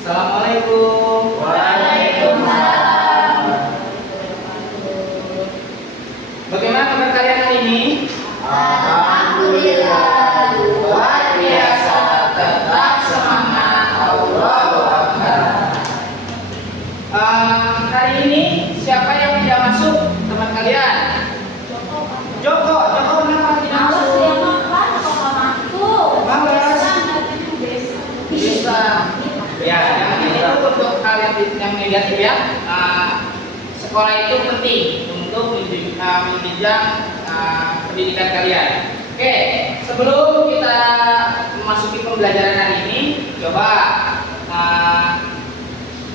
Assalamualaikum. Waalaikumsalam. Bagaimana kabar kalian hari ini? Alhamdulillah, luar biasa, tetap semangat, Allahu Akbar. Hari ini siapa yang tidak masuk teman kalian? Joko kenapa tidak masuk? Bisa. Ya, yang ini tuh untuk kalian yang negatif ya. Sekolah itu penting untuk menunjang pendidikan kalian. Oke, sebelum kita memasuki pembelajaran hari ini, coba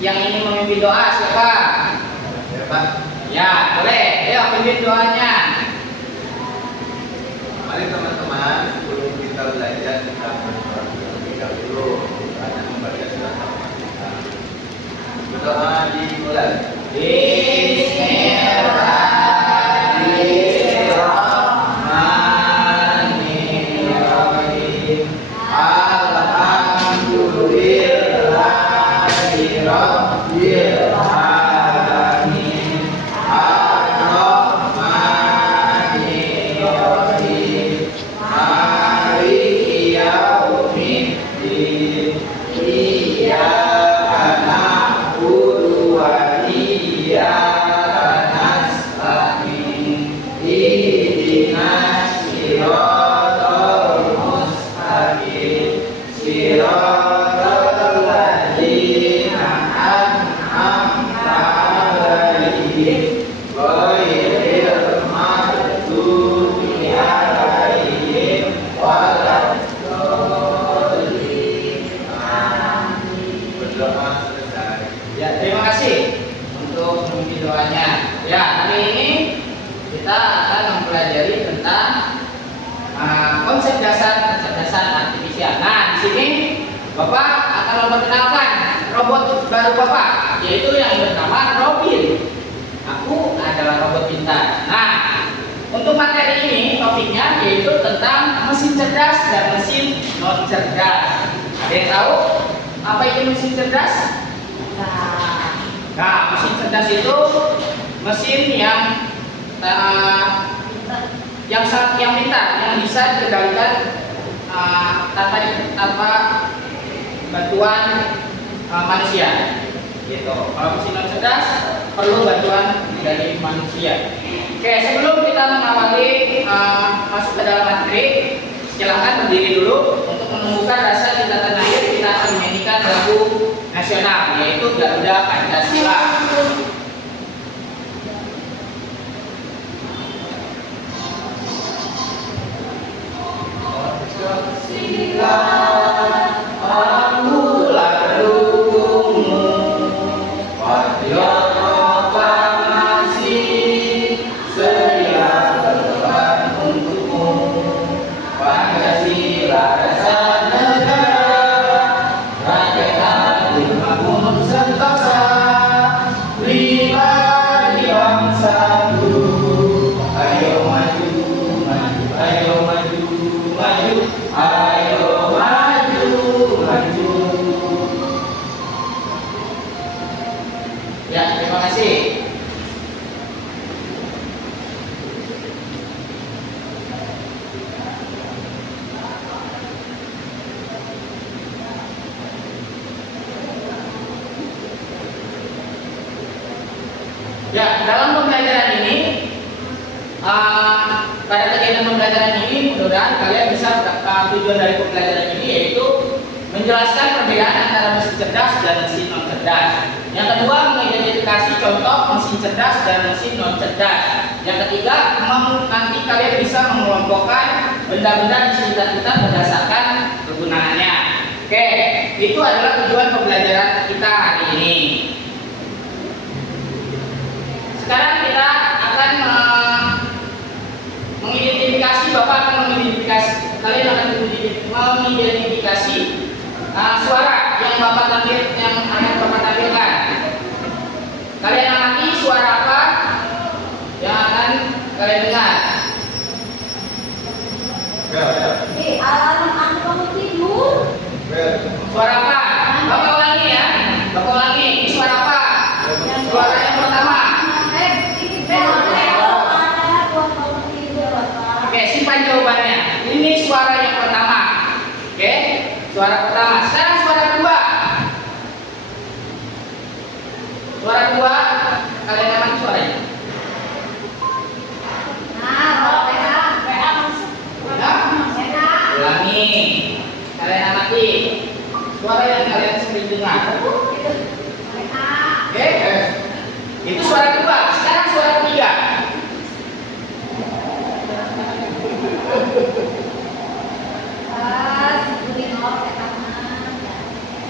yang ingin memimpin doa siapa? Ya, boleh. Ayo pimpin doanya. Mari teman-teman, sebelum kita belajar kita berdoa terlebih dahulu karena membaca surat Al-Fatihah. Berdoa dimulai. Bismillahirrahmanirrahim. Alhamdulillahirabbil alamin. Ar-Rahmanirrahim. Maliki yaumiddin. Iyyaka na'budu wa iyyaka nasta'in. Ihdinas siratal mustaqim. Siratal ladzina an'amta 'alaihim ghairil maghdubi 'alaihim waladdallin. Amin. Berdoa selesai. Ya, terima kasih untuk memimpin doanya. Ya, hari ini kita akan mempelajari tentang konsep dasar kecerdasan artifisial. Nah, di sini Bapak akan memperkenalkan robot baru Bapak, yaitu yang bernama Robin. Aku adalah robot pintar. Nah, untuk materi ini topiknya yaitu tentang mesin cerdas dan mesin non cerdas. Ada yang tahu apa itu mesin cerdas? Nah, mesin cerdas itu mesin yang pintar, yang bisa dikendalikan tanpa bantuan manusia. Gitu. Kalau mesin non cerdas perlu bantuan dari manusia. Oke, sebelum kita mengawali masuk ke dalam materi, silakan berdiri dulu untuk menumbuhkan rasa cinta tanah air. Kita akan menyanyikan lagu nasional, yaitu Garuda Pancasila. Ya, terima kasih. Ya, dalam pembelajaran ini, pada kegiatan pembelajaran ini, mudah-mudahan kalian bisa tujuan dari pembelajaran ini yaitu menjelaskan perbedaan antara mesin cerdas dan mesin non cerdas. Yang kedua, mengidentifikasi contoh mesin cerdas dan mesin non cerdas. Yang ketiga, nanti kalian bisa mengelompokkan benda-benda di sekitar kita berdasarkan kegunaannya. Oke, itu adalah tujuan pembelajaran kita hari ini. Sekarang kita akan mengidentifikasi, Bapak akan mengidentifikasi, kalian akan mengidentifikasi suara yang Bapak akan Bapak tampilkan. Kalian amati suara apa yang akan kalian dengar. Alarm aku bangun tidur. Suara apa? Bapak ulangi ya. suara yang kalian sering dengar. Oke, itu suara kedua. Sekarang suara ketiga.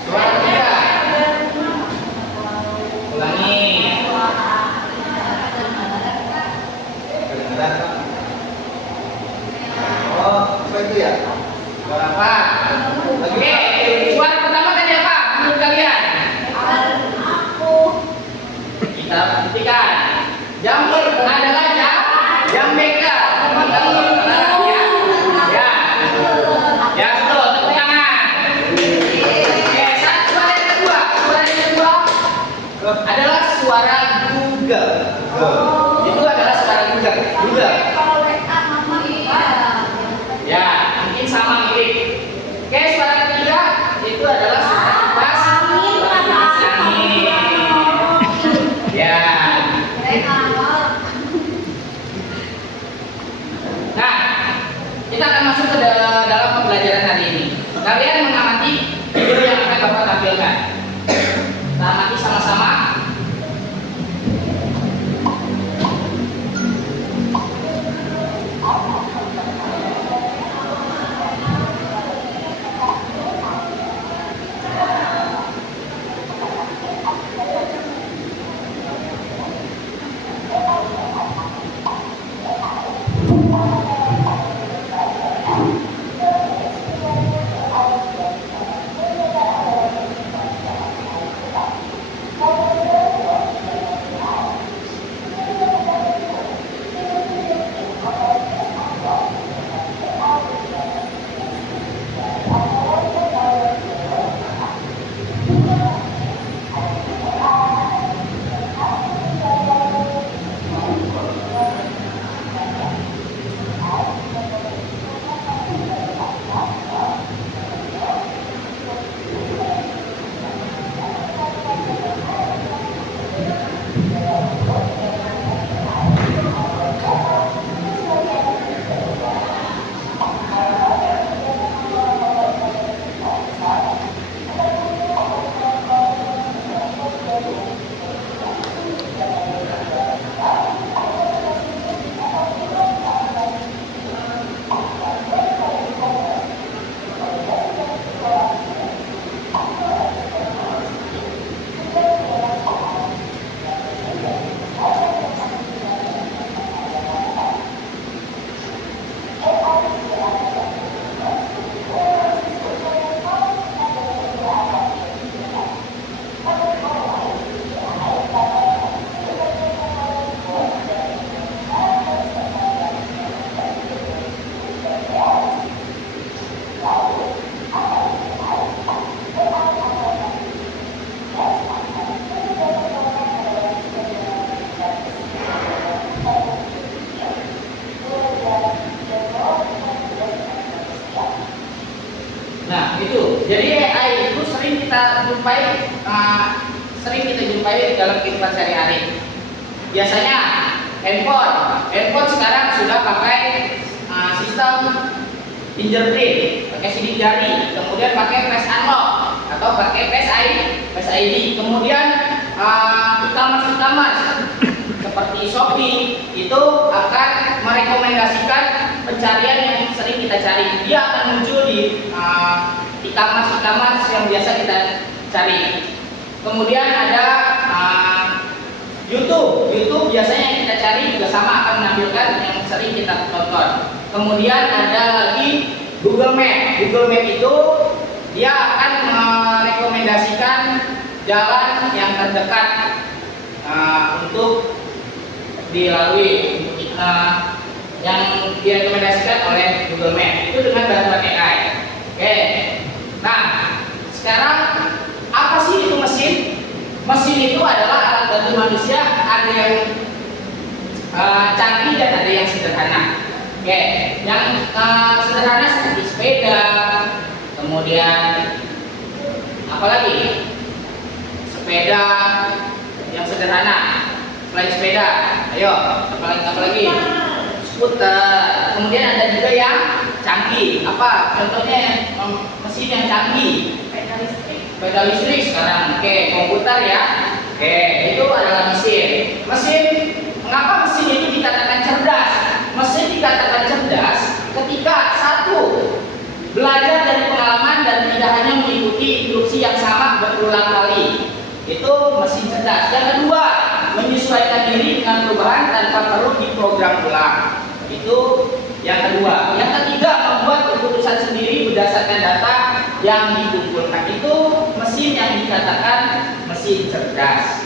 Suara ketiga. Ulangi. Kedengeran Pak? Oh, apa itu ya? Suara apa? Oke, suara pertama tadi apa menurut kalian? Kita buktikan. Jam adalah jam beker. Ya. Ya, betul. Tepuk tangan. Oke, suara yang kedua. Suara yang kedua adalah suara Google. Itu adalah suara Google. Google. Ya, mungkin sama mirip. Oke, suara ketiga itu adalah suara kipas angin. Ya. Nah, kita akan masuk ke dalam pembelajaran hari ini. Kalian mengamati video yang akan Bapak tampilkan. Kita amati sama-sama. Nah, itu. Jadi AI itu sering kita jumpai dalam kehidupan sehari-hari. Biasanya handphone sekarang sudah pakai sistem fingerprint, pakai sidik jari, kemudian pakai face unlock atau pakai face ID. Kemudian e-commerce seperti Shopee itu akan merekomendasikan pencarian yang sering kita cari. Dia akan muncul di e-commerce yang biasa kita cari. Kemudian ada YouTube biasanya yang kita cari juga sama akan menampilkan yang sering kita tonton. Kemudian ada lagi Google Map itu dia akan merekomendasikan jalan yang terdekat untuk dilalui, yang direkomendasikan oleh Google Map itu dengan bantuan AI. Oke. Nah, sekarang apa sih itu mesin? Mesin itu adalah alat bantu manusia, ada yang canggih dan ada yang sederhana. Oke, yang sederhana seperti sepeda, kemudian apalagi sepeda yang sederhana. Selain sepeda, ayo apalagi skuter. Kemudian ada juga yang canggih. Apa contohnya mesin yang canggih? sepeda listrik sekarang. Oke, komputer ya. Oke, itu adalah mesin. Mesin, mengapa mesin itu dikatakan cerdas? Mesin dikatakan cerdas ketika satu, belajar dari pengalaman dan tidak hanya mengikuti instruksi yang sama berulang kali. Itu mesin cerdas. Yang kedua, menyesuaikan diri dengan perubahan tanpa perlu diprogram ulang. Itu yang kedua. Yang ketiga, membuat keputusan sendiri berdasarkan data yang dikumpulkan. Itu mesin yang dikatakan mesin cerdas.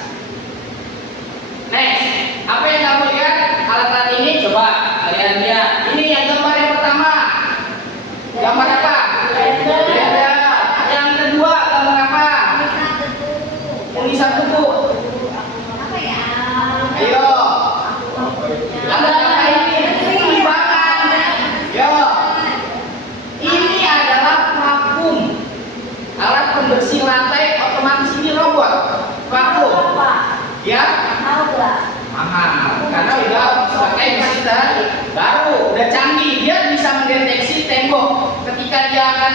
Next, apa yang kamu lihat alat-alat ini? Coba kalian lihat. Ini yang gambar yang pertama. Gambar apa? Blender. Yang kedua gambar apa? Tulisan buku. Ayo. Gambar apa ini? Timbangan. Yo. Ini adalah vakum. Alat pembersih lantai otomatis, ini robot. Vakum. Ya? Mahal. Karena udah pakai mesin baru, udah canggih. Dia bisa mendeteksi tembok ketika dia akan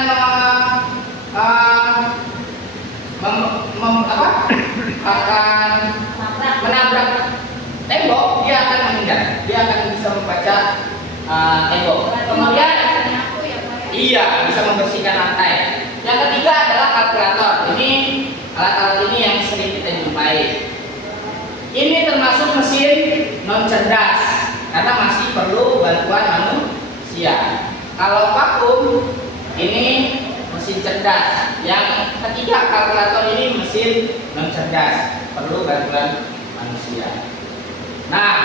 akan menabrak tembok, dia akan menghindar. Dia akan bisa membaca tembok. Kemudian iya, bisa membersihkan lantai. Yang ketiga adalah kalkulator. Ini alat-alat ini yang sering kita jumpai. Ini termasuk mesin non cerdas karena masih perlu bantuan manusia. Kalau vakum ini mesin cerdas. Yang ketiga kalkulator ini mesin non cerdas, perlu bantuan manusia. Nah,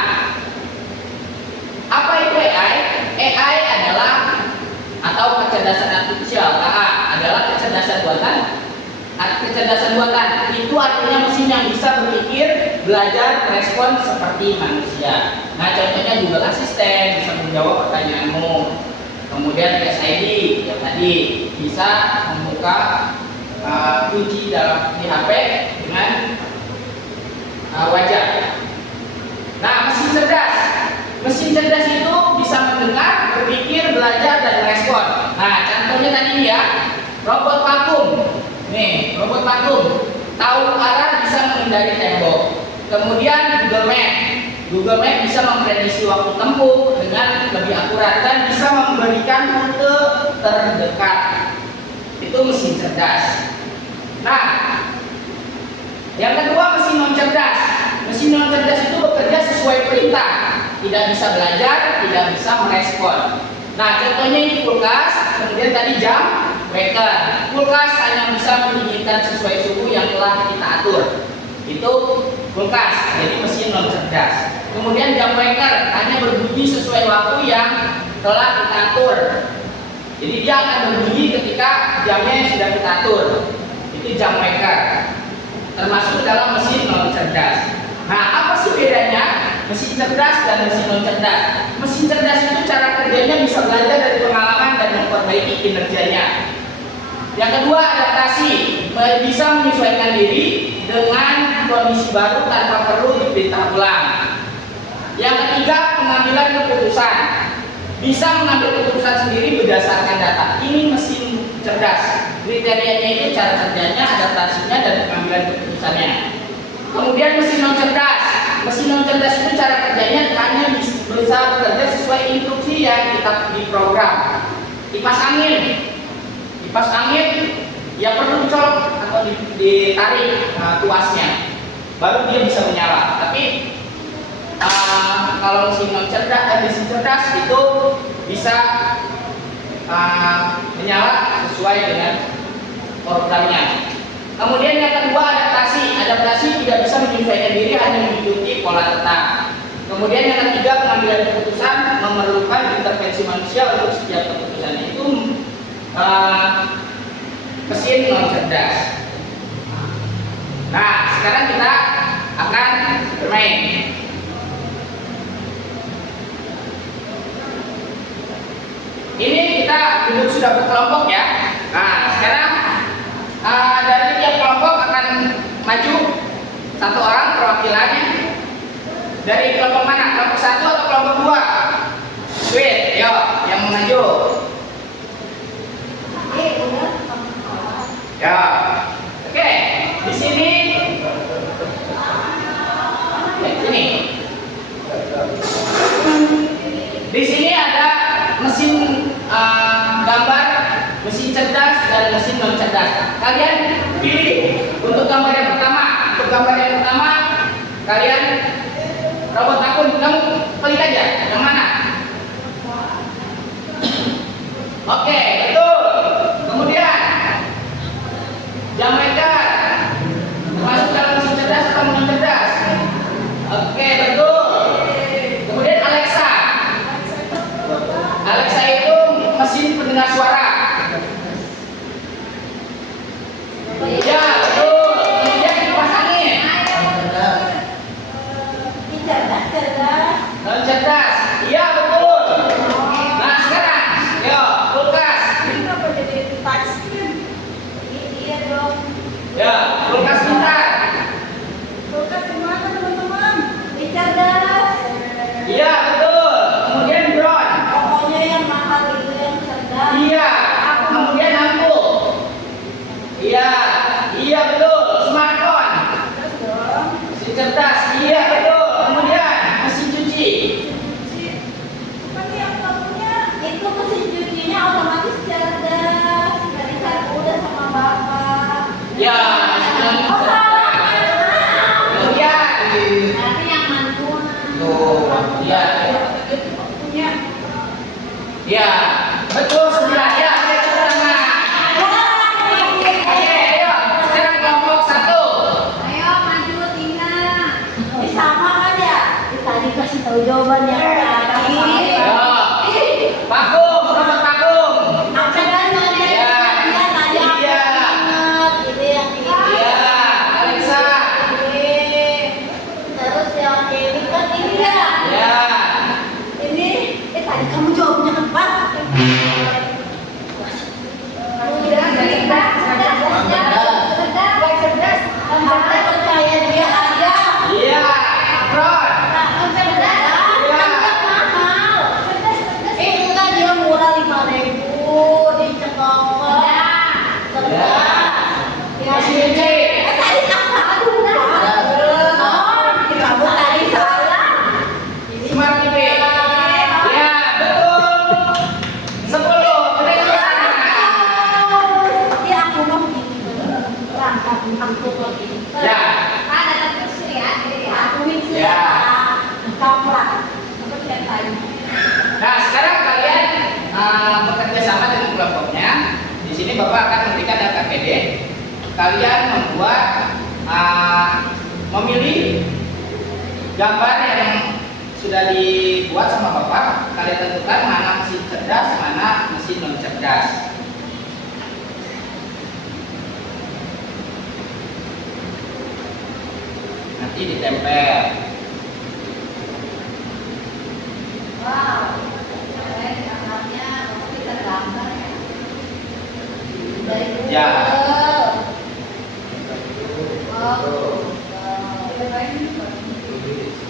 apa itu AI? AI adalah atau kecerdasan artifisial. KA adalah kecerdasan buatan. Kecerdasan buatan itu artinya mesin yang bisa berpikir, belajar, merespon seperti manusia. Nah, contohnya Google Assistant bisa menjawab pertanyaanmu. Kemudian SID yang tadi bisa membuka kunci dalam di HP dengan wajah. Nah, mesin cerdas. Mesin cerdas itu bisa mendengar, berpikir, belajar, dan merespon. Nah, contohnya tadi ya, robot vakum. Nih, robot vakum tahu arah, bisa menghindari tembok. Kemudian Google Map. Google Map bisa memprediksi waktu tempuh dengan lebih akurat dan bisa memberikan rute terdekat. Itu mesin cerdas. Nah, yang kedua mesin non cerdas. Mesin non cerdas itu bekerja sesuai perintah, tidak bisa belajar, tidak bisa merespon. Nah, contohnya ini kulkas, kemudian tadi jam waker. Kulkas hanya bisa mendinginkan sesuai suhu yang telah kita atur. Itu kulkas, jadi mesin non cerdas. Kemudian jam waker hanya berbunyi sesuai waktu yang telah kita atur. Jadi dia akan berbunyi ketika jamnya sudah kita atur. Itu jam waker, termasuk dalam mesin non cerdas. Nah, apa sih bedanya mesin cerdas dan mesin non cerdas? Mesin cerdas itu cara kerjanya bisa belajar dari pengalaman dan memperbaiki kinerjanya. Yang kedua, adaptasi, bisa menyesuaikan diri dengan kondisi baru tanpa perlu diperintah ulang. Yang ketiga, pengambilan keputusan, bisa mengambil keputusan sendiri berdasarkan data. Ini mesin cerdas. Kriterianya itu cara kerjanya, adaptasinya, dan pengambilan keputusannya. Kemudian mesin non cerdas. Mesin non cerdas itu cara kerjanya hanya bisa bekerja sesuai instruksi yang kita diprogram. Kipas angin ya perlu dicolok atau ditarik tuasnya, baru dia bisa menyala. Tapi kalau mesin non cerdas dan mesin cerdas itu bisa menyala sesuai dengan programnya. Kemudian yang kedua, adaptasi. Adaptasi tidak bisa menyesuaikan diri, hanya mengikuti pola tetap. Kemudian yang ketiga, pengambilan keputusan memerlukan intervensi manusia untuk setiap keputusannya. Itu mesin non cerdas. Nah, sekarang kita akan bermain. Ini kita duduk sudah berkelompok ya. Nah, sekarang dari tiap kelompok akan maju satu orang perwakilannya. Dari kelompok mana? Kelompok satu atau kelompok dua? Sweet, yo, yang mau maju. Ya, Untuk gambar yang pertama, kalian robot akun, kamu pelit aja. Yang mana? Oke, betul. Kemudian jam edar masuk dalam mesin cerdas atau non cerdas? Oke, betul. Kemudian Alexa. Alexa itu mesin pendengar suara. Ya, betul. Kemudian kipas angin. Non cerdas. Iya, betul. Nah, sekarang, yo, kulkas. Ya, kulkas pintar. Iya, betul. Kemudian drone. Iya. Kemudian lampu. Iya, iya betul. Smartphone. Mesin cerdas. Iya betul. Kemudian mesin cuci. Itu mesin cucinya otomatis cerdas. Dari saya udah sama bapak. Ya. Oh, salah. Kemudian. Berarti yang manual. Tuh, Iya. Punya. Ya. Betul 9. Ya. Tepuk tangan. Oke, ayo. Sekarang kelompok 1. Ayo maju Tina. Ini sama kan ya? Tadi kasih tahu jawabannya tadi. Yo. Vakum, robot vakum. Apa kan tadi Ya. tadi aku Iya. ingat ini yang ini. Iya, Alexa. Ini. Terus yang ini kan ini ya. Ya. Ini tadi kamu jawabnya apa? Percaya dia aja. Iya. Drone. Enggak, dia murah 5.000 di Cekongkong. Mesin cuci. Tadi apa? Aduh, kamu tadi salah. Smart TV. Ya, betul. 10. Kedengaran. Dia aku mau berangkat aku lagi. Ya. Ada terus ya, jadi aku misi Ya. kaprak. Seperti yang tadi. Nah, sekarang kalian bekerja sama dengan kelompoknya. Di sini Bapak akan memberikan LKPD. Kalian membuat memilih gambar yang sudah dibuat sama Bapak. Kalian tentukan mana mesin cerdas, mana mesin non cerdas. Nanti ditempel. Wow, keren gambarnya. Kamu bisa gambar ya? Dari Google. Ya. Oh.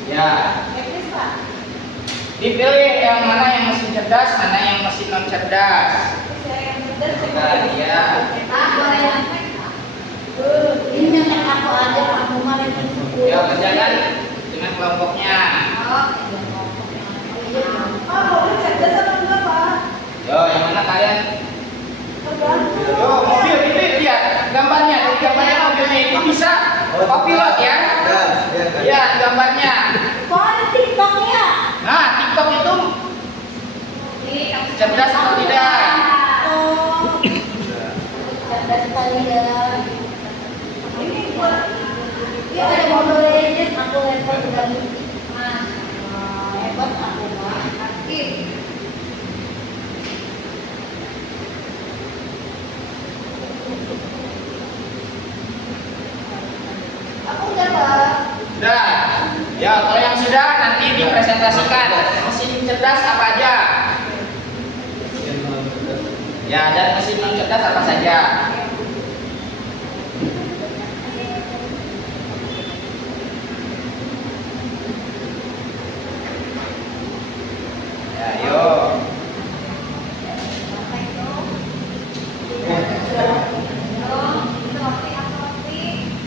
Ya. Teknis, Pak. Dipilih yang mana yang mesin cerdas, mana yang mesin non cerdas. Saya yang benar, saya Nah, yang iya. boleh yang ini yang aku ada kamu kemarin yang 10. Ya, berjalan dengan kelompoknya. Oh, boleh cerdas apa enggak, Pak? Yo, yang mana kalian? Yo, mobil ini lihat gambarnya. Dari gambarnya mobilnya itu bisa pilot ya. Ya, gambarnya. Kok ada TikToknya? Nah, TikTok itu cerdas atau tidak? Oh, cerdas sekali ya. Ini buat dia ada Mobile Legends, aku level udah mas. Hebat aku mah. Aktif. Aku udah Pak. Sudah. Ya, kalau yang sudah nanti dipresentasikan mesin cerdas apa aja. Ya, dan mesin non cerdas apa saja. Ya, yuk.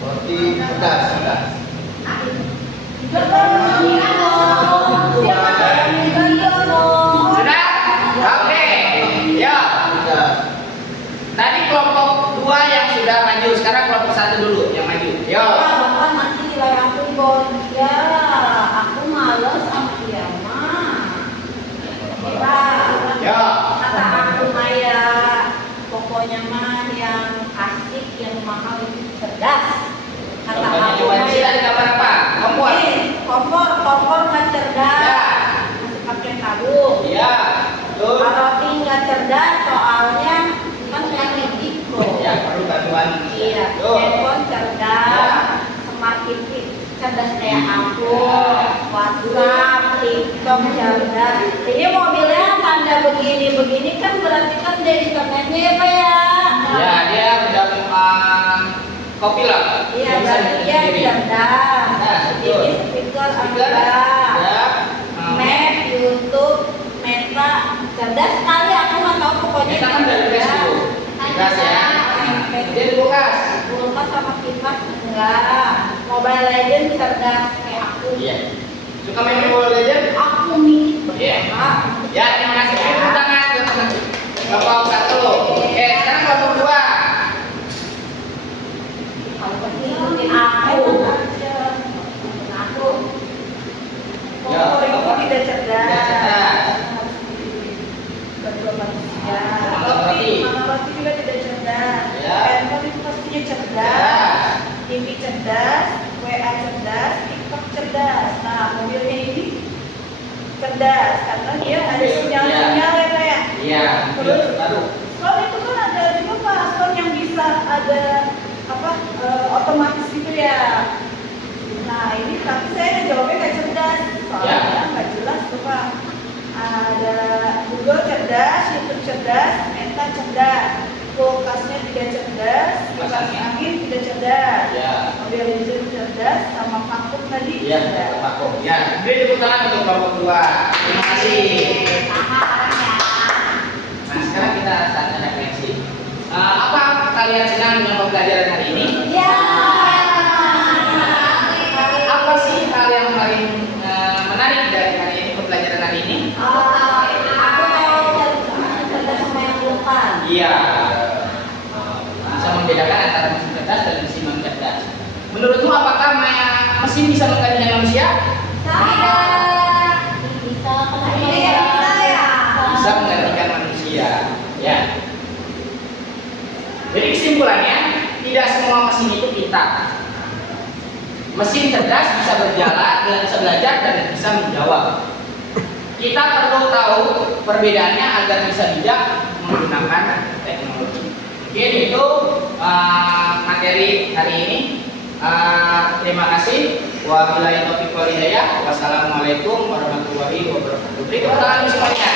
Roti cerdas. Sudah? Oke. Ya. Cerdas. Tadi kelompok 2 yang sudah maju, sekarang kelompok 1 dulu. Yang cerdas kayak aku, WhatsApp, TikTok cerdas. Ini mobilnya tanda begini-begini kan berarti kan dia internetnya ya Pak ya? Ya, dia udah kopi lah. Iya, berarti dia cerdas. Nah, betul. Ini speaker Speaker, ada. ya, Map, YouTube, Meta, cerdas sekali aku nggak tahu pokoknya. kita kan dari Facebook. Gas ya. Dia di kulkas. Kulkas sama kipas enggak. Mobile Legends cerdas kayak aku. Iya. Suka main Mobile Legends? Aku nih. Iya. Ya, terima kasih. Tepuk tangan, teman-teman. Bapak satu. Oke, sekarang bapak dua. Aku. Ya, Oh, itu apa? tidak cerdas. Tidak cerdas. Berdua manusia. Semangat roti. Semangat roti juga tidak cerdas. Ya. Handphone itu pastinya cerdas. TV cerdas, WA cerdas, TikTok cerdas. Nah, mobilnya ini cerdas karena dia ada Mobil, sinyal-sinyal ya Pak ya. Iya, Terus baru. soal itu kan ada juga Pak, soal yang bisa ada apa otomatis gitu ya. Nah ini tapi saya jawabnya nggak cerdas, soalnya nggak jelas tuh Pak. Ada Google cerdas, YouTube cerdas, Meta cerdas, kulkasnya tidak cerdas, kipas angin tidak cerdas, Ya. mobil listrik cerdas, sama vakum tadi Iya, cerdas. Pak. Ya, beri tepuk tangan untuk bapak dua. Terima kasih. Sama orangnya. Nah, sekarang kita saatnya refleksi. Apa kalian senang dengan pembelajaran hari ini? Ya. Apa sih hal yang paling menarik dari hari ini, pembelajaran hari ini? Aku tahu cerdas sama yang bukan. Iya. Bisa membedakan antara mesin cerdas dan mesin non cerdas. Menurutmu apakah mesin bisa menggantikan manusia? Bisa ya. Bisa menggantikan manusia. Ya. Jadi kesimpulannya, tidak semua mesin itu pintar. Mesin cerdas bisa berjalan, bisa belajar dan bisa menjawab. Kita perlu tahu perbedaannya agar bisa bijak menggunakan teknologi. Mungkin itu materi hari ini. Terima kasih. Wabillahi taufiq wal hidayah. Wassalamualaikum warahmatullahi wabarakatuh. Beri tepuk tangan semuanya.